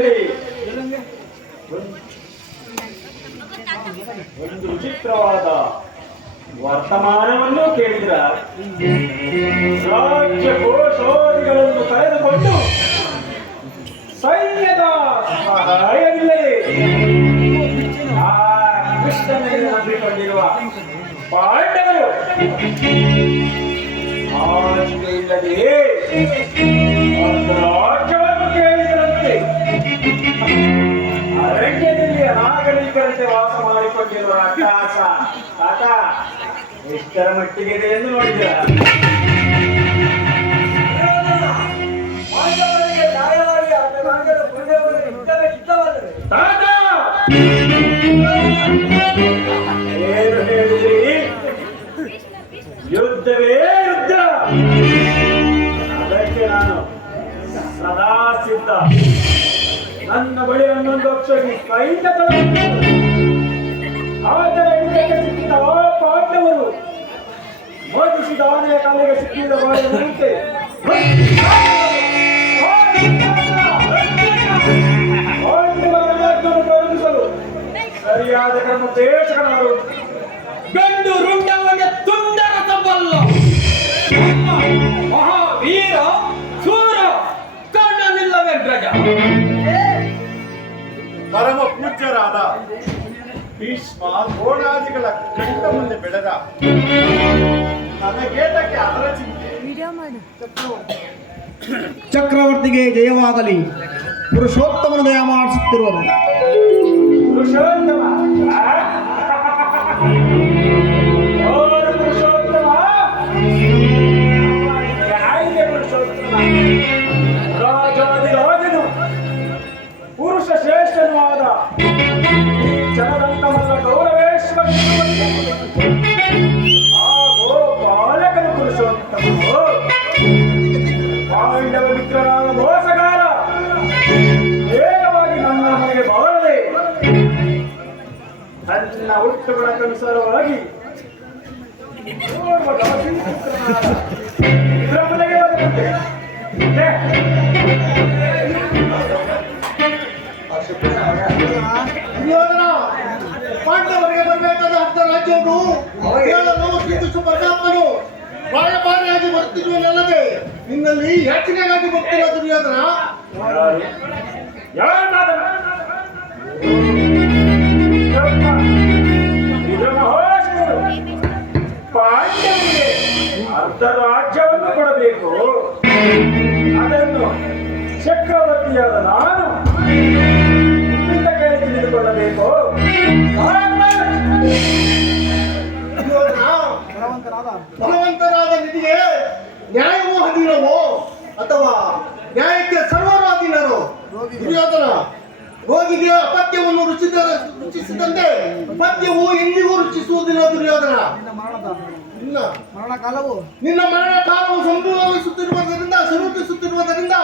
ದೇಶದಲ್ಲಿ ಒಂದು ವಿಚಿತ್ರವಾದ ವರ್ತಮಾನವನ್ನು ಕೇಳಿದ್ರ ರಾಜ್ಯ ಕೋಶೋಧಿಗಳನ್ನು ಕಳೆದುಕೊಂಡು ಸೈನ್ಯದ ಸಹಾಯವಿಲ್ಲದೆ ಆ ಕೃಷ್ಣನಲ್ಲಿ ನಂಬಿಕೊಂಡಿರುವ ಪಾಂಡವರು ಆಚಿಕೆ ಇಲ್ಲದೆ ಮಾಡಿಕೊಂಡಿರುವ ಅಟ್ಟಾಸ ಆಟ ಎಷ್ಟರ ಮಟ್ಟಿಗೆ ಇದೆ ಎಂದು ನೋಡಿದ್ದೀರ ಏನು ಹೇಳಿದ್ರಿ? ಯುದ್ಧವೇ ಯುದ್ಧ. ಅದಕ್ಕೆ ನಾನು ಸದಾ ಸಿದ್ಧ. ನನ್ನ ಬಳಿ ಹನ್ನೊಂದು ಅಕ್ಷರ ಕೈಯಿಂದ ಆದರೆ ಇದಕ್ಕೆ ಸಿಕ್ಕಿದ ಪಾಂಡವರು ಮೋದಿಸಿದ ಆನೆಯ ಕಾಲಿಗೆ ಸಿಕ್ಕಿದ ಪಾಂಡವರನ್ನು ಸರಿಯಾದ ಕ್ರಮ ದೇಶಗಳು ಗಂಡು ರುಂಡವನ ತುಂಡರ ತಬ್ಬಲ್ಲ ನಮ್ಮ ಮಹಾವೀರ ಸೂರ ಕಣ್ಣನಿಲ್ಲವೆಂದ್ರಜ ಪರಮ ಪೂಜ್ಯರಾದ ಭೀಷ್ಮ ದ್ರೋಣಾದಿಗಳ ಕಂಡ ಮುಂದೆ ಬೆಳೆದ ನನಗೇತಕ್ಕೆ ಅದರ ಚಿಂತೆ ಚಕ್ರವರ್ತಿಗೆ ಜಯವಾಗಲಿ. ಪುರುಷೋತ್ತಮನ ದಯ ಮಾಡಿಸುತ್ತಿರುವ ಪುರುಷೋತ್ತಮ. ಪಾಂಡವ ಮಿತ್ರನಾದ ನೇರವಾಗಿ ನನ್ನ ಮನೆಗೆ ಬರದೆ ತನ್ನ ಹುಟ್ಟುಗುಣಕ್ಕನುಸಾರವಾಗಿ ಇದರ ಪಾಂಡವರಿಗೆ ಬರಬೇಕಾದ ಅರ್ಧ ರಾಜ್ಯವನ್ನು ಹೇಳಲು ರಾಯಭಾರಿಯಾಗಿ ಬರ್ತಿದ್ವಲ್ಲದೆ ನಿನ್ನಲ್ಲಿ ಯಾಚನೆಗಾಗಿ ಬರ್ತಿಲ್ಲ ದುರ್ಯೋಧನ ಪಾಂಡವರಿಗೆ ಅರ್ಧ ರಾಜ್ಯವನ್ನು ಕೊಡಬೇಕು. ಅದನ್ನು ಚಕ್ರವರ್ತಿಯಾದ ನಾನು ಬಲವಂತರಾದ ನಿಧಿಗೆ ನ್ಯಾಯವೂ ಅಧೀನವೋ ಅಥವಾ ನ್ಯಾಯಕ್ಕೆ ಸರ್ವರಾಧೀನರು ದುರ್ಯೋಧನ ರೋಗಿಗೆ ಅಪತ್ಯವನ್ನು ರುಚಿದ ರುಚಿಸಿದಂತೆ ಅಪತ್ಯವು ಎಂದಿಗೂ ರುಚಿಸುವುದಿಲ್ಲ ದುರ್ಯೋಧನ. ನಿನ್ನ ಮರಣ ಕಾಲವು ನಿನ್ನ ಮರಣ ಕಾಲವು ಸಂಭವಿಸುತ್ತಿರುವುದರಿಂದ ಸಮೀಪಿಸುತ್ತಿರುವುದರಿಂದ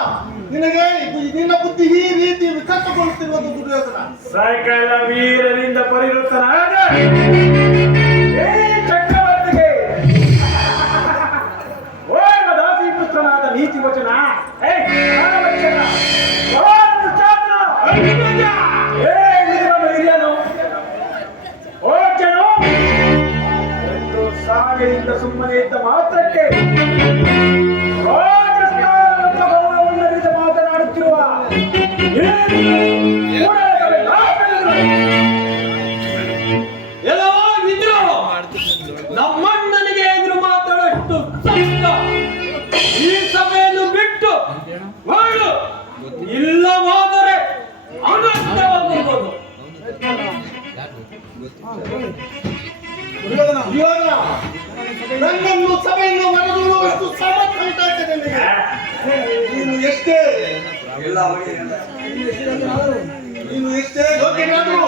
ನಿನಗೆ ಇದು- ನಿನ್ನ ಬುದ್ಧಿ ಈ ರೀತಿ ವಿಕಸಗೊಳ್ಳುತ್ತಿರುವುದು ದುರ್ಯೋಧನ. ಸಾಯಕಾಲ ವೀರನಿಂದ ಪರಿವೃತ್ತನಾದ ಸಾವಿನಿಂದ ಸುಮ್ಮನೆ ಇದ್ದ ಮಾತ್ರಕ್ಕೆ ಗೌರವವಿಲ್ಲದೆ ಮಾತನಾಡುತ್ತಿರುವ ನಮ್ಮಣ್ಣನಿಗೆ ಎದುರು ಮಾತಾಡಷ್ಟು ಈ ಸಭೆಯನ್ನು ಬಿಟ್ಟು ಮಾಡು ಇಲ್ಲವಾದರೆ ಅನರ್ಥವಾಗುವುದು ದುರ್ಯೋಧನ ನನ್ನನ್ನು ಸಭೆಯನ್ನು ಹೊರದೂಡುವಷ್ಟು ಸಾಮರ್ಥ್ಯ ಉಂಟಾಗ್ತದೆ ನಿನಗೆ ನೀನು ಎಷ್ಟೇ ನೀನು ಎಷ್ಟೇ ಯೋಗ್ಯನಾದರೂ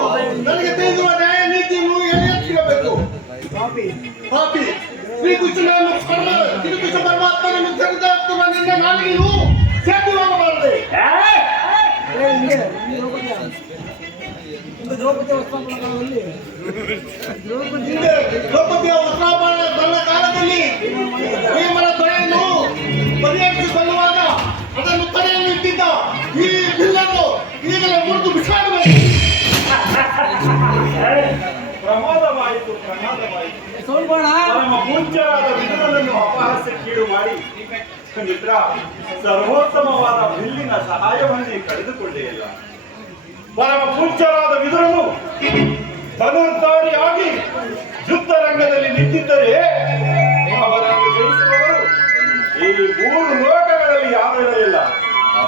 ನನಗೆ ತಿಳಿದಿರುವ ನ್ಯಾಯ ನೀತಿಯನ್ನು ಎಳೆಯತ್ತಿರಬೇಕು ಕಾಪಿ ಪಾಪಿ. ಶ್ರೀಕೃಷ್ಣನನ್ನು ಪರಮ ಶ್ರೀಕೃಷ್ಣ ಪರಮಾತ್ಮನನ್ನು ತೆರೆದಾಕ್ತುವ ನಿನ್ನ ನಾಲಿಗೆಯು ಸೇತುವಾಗಬಾರದೆ ಏ, ಹಿಂಗೆ. ಹಿಂಗೆ ದ್ರೌಪದಿಯ ಒಂದು ದ್ರೌಪದಿ ವಸ್ತ್ರಾಪರಣ ಕಾಲದಲ್ಲಿ ದ್ರೌಪದಿ ಪ್ರಮೋದವಾಯಿತು ಪ್ರಮಾದವಾಯಿತು ಪರಮ ಪೂಜ್ಯರಾದ ವಿದುರನನ್ನು ಅಪಹಾಸ್ಯಕ್ಕೀಡು ಮಾಡಿ ಮಿತ್ರ ಸರ್ವೋತ್ತಮವಾದ ಬಿಲ್ಲಿನ ಸಹಾಯವನ್ನೇ ಕಳೆದುಕೊಂಡೇ ಪರಮ ಪೂಜ್ಯರಾದ ವಿದುರನು ಧನುರ್ಧಾರಿಯಾಗಿ ಯುದ್ಧ ರಂಗದಲ್ಲಿ ನಿಂತಿದ್ದರೆ ಅವರನ್ನು ಜಯಿಸುವವರು ಈ ಮೂರು ಲೋಕಗಳಲ್ಲಿ ಯಾರು ಇರಲಿಲ್ಲ.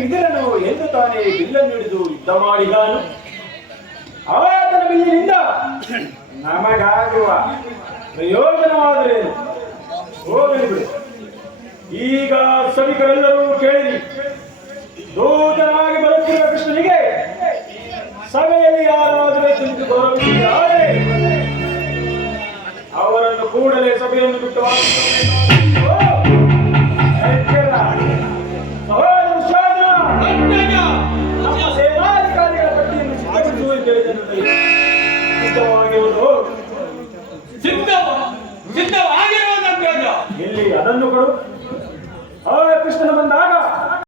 ವಿದುರನು ಎಂದು ತಾನೇ ಬಿಲ್ಲನ್ನು ಹಿಡಿದು ಯುದ್ಧ ಮಾಡಿದಾನು ಆತನ ಬಿಲ್ಲಿನಿಂದ ನಮಗಾಗುವ ಪ್ರಯೋಜನವಾದರೇನು ಹೋಗಲಿ. ಈಗ ಸಭಿಕರೆಲ್ಲರೂ ಕೇಳಿರಿ. ದೂತನಾಗಿ ಬರುತ್ತಿರುವ ಕೃಷ್ಣನಿಗೆ ಸಭೆಯಲ್ಲಿ ಯಾರಾದರೂ ಕುಂತು ಸಭೆಯನ್ನು ಬಿಟ್ಟು